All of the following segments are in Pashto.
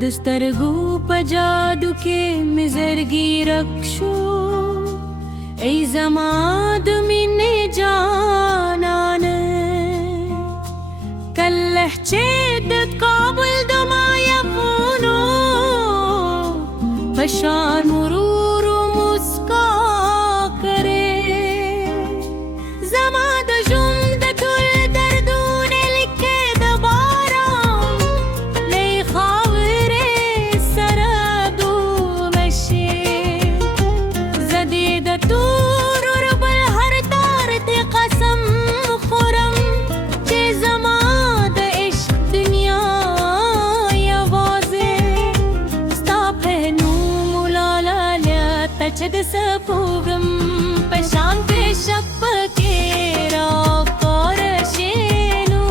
دسترگو پجادو که مزرگی رکشو ای زماد من جانانه كله جدت قابل دما يفونو فشان مرور مسكا करे زماد جمدة الدردون لكي دبارا لي خاوري سرادو مشي زديدة تور رب الهر تارتي قسم خرم جي زماد عشق دنيا يوازي ستاپهنو مولالا لیا تچد سپوگم پشان पे शप के राकार शेनु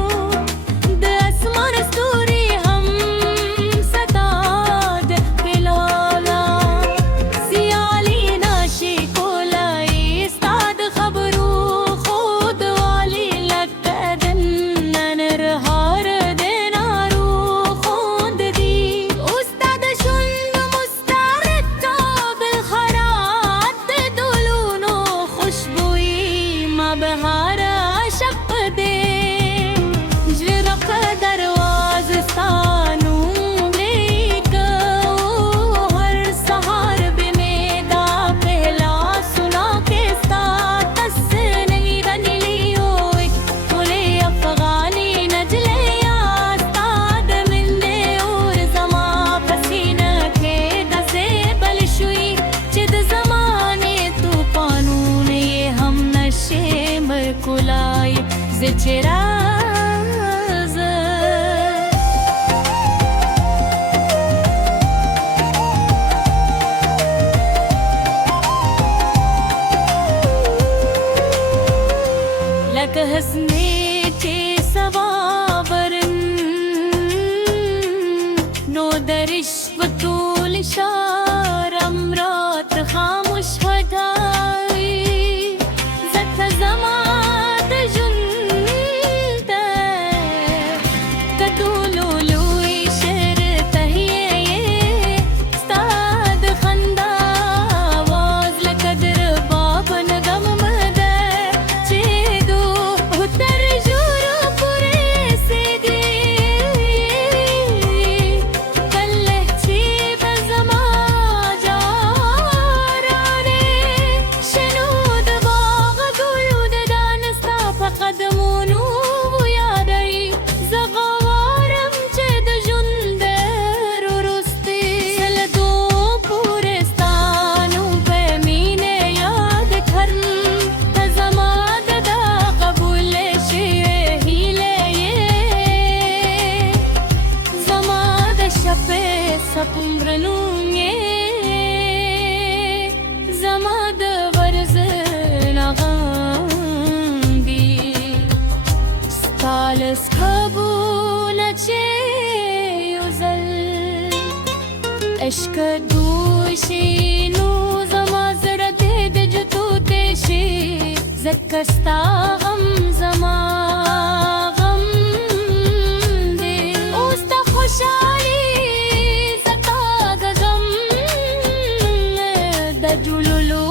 द आसमान स्तूरी हम सताद पिलाला सियाली नाशी कोलाई स्ताद खबरू खुद वाली लकदन नरहार देनारू खुद दी उस्ताद शुंद मुस्तारद بالخرات دولونو खुशबुई ما बहारा शप दे जरक दरवाज सानू लेक हर सहार बेमेदा पहला सुना के साथ नहीं रनिलियो मुले अफगानी नजले आस्ताद मिलने और जमा पसीना के दसे बलशुई चिद जमाने तूफानों ने ये हम नशे में कुलाई जिचराज لك حسني سوابرن نو درش وطول شارم رات خاموش هداي زت زمات جنت كدولو لوي شر تهيه استاد خندا واز لقدر باب نغم مدى چيدو اتر جورو پورے سيدي كله چي بزما جاراني شنود باغ قيود دانستا فقدمونو ويادري زغوارم چد جندر ورستي سلدو پورستانو पे मीने याद करन तजमा ददा قبول شي हिले زما د شپه سپمرنونګه زما د ورز نغاندي ستالس قبول چه یوزل عشق دوشی نو زما زړه دې د جتو تشي زکستا غم زما غم دې اوس ته خوشالي زتا غم د جلولو